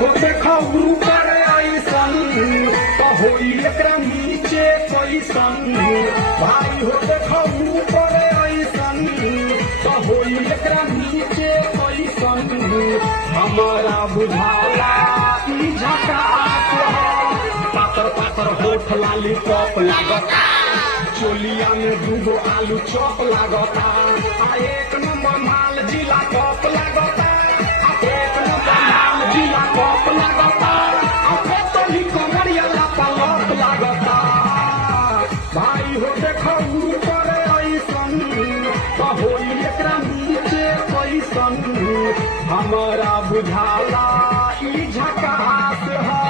हो देखो ऊपर ऐसन तो होई एकरा नीचे कैसन। भाई हो देखो ऊपर ऐसन तो होई एकरा नीचे कैसन। हमारा बुझाला ई झकास पातर पातर होठ लाली टॉप लागता। चोलिया में दूगो आलू चॉप लागता। आ एक नंबर माल जिला टॉप लागता। एक नंबर माल जिला टॉप लागता। अपनी कमरिया लापालॉप लागता। भाई हो देखो ऊपर ऐसन तो होई एकरा नीचे कैसन। हमारा बुझाला ई झकास है।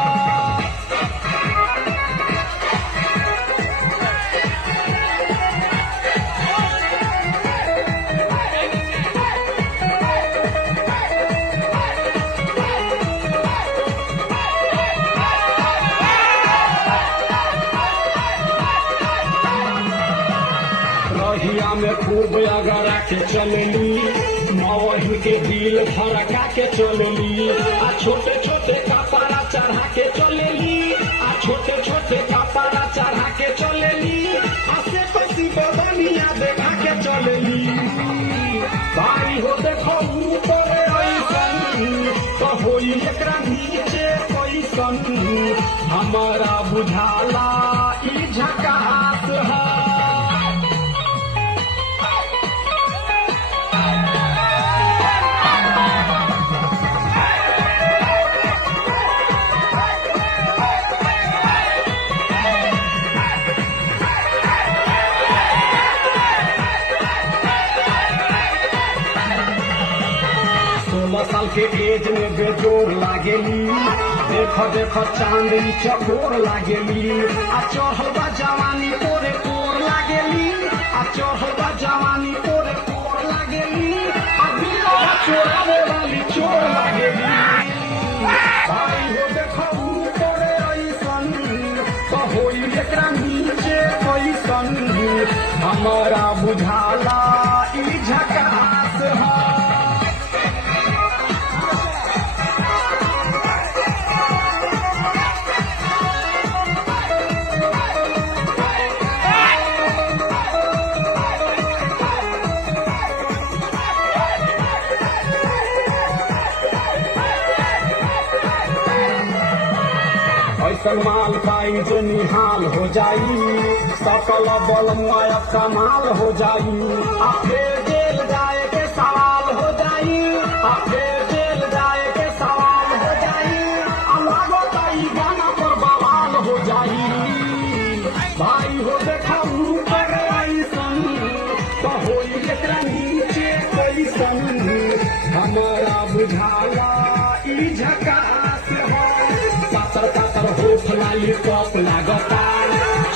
रहिया में खूब अगर के चलली मवही के दिल फरका के चलली। आ छोटे छोटे कपड़ा चढ़ा के चलली। आ छोटे छोटे कपड़ा चढ़ा के चलली। आ से कसी बदनिया देखा के चलली। भाई हो देखो ऊपर ऐसन तो होई एकरा नीचे कैसन। हमारा बुझाला ई झकास है। साल के एज में बेजोर लागेली। देख देख चांदी चकोर लागेली। आ चढ़ल बा जवानी तोरे कोर लागेली। आ चढ़ल बा जवानी तोरे कोर लागेली। आ बिना चोरावे वाली चोर लागेली। भाई हो देखो ऊपर ऐसन तो होई एकरा नीचे कैसन। हमारा बुझाला ई झकास है। ऐसन माल पाई जो निहाल हो जाई। सकल बल माया कमाल हो जाई। आ फिर जेल जाए के सवाल हो जाई। आ फिर जेल जाए के सवाल हो जाई। आ लागत ई गाना पर बवाल हो जाई। भाई हो देखा ऊपर ऐसन तो होई एकरा नीचे कैसन। हमारा बुझाला ई झकास है। पातर पातर होठ लाली टॉप लागता।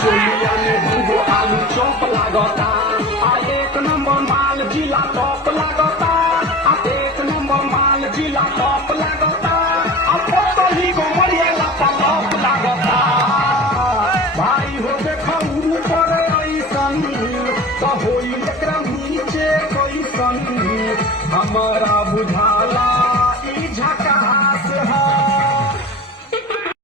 चोलिया में दूगो आलू चॉप लागता। आ एक नंबर माल जिला टॉप लागता। आ एक नंबर माल जिला टॉप लागता। आ पतली गोमरिया लापालॉप लागता। भाई हो देखो ऊपर ऐसन तो होई एकरा नीचे कैसन। हमारा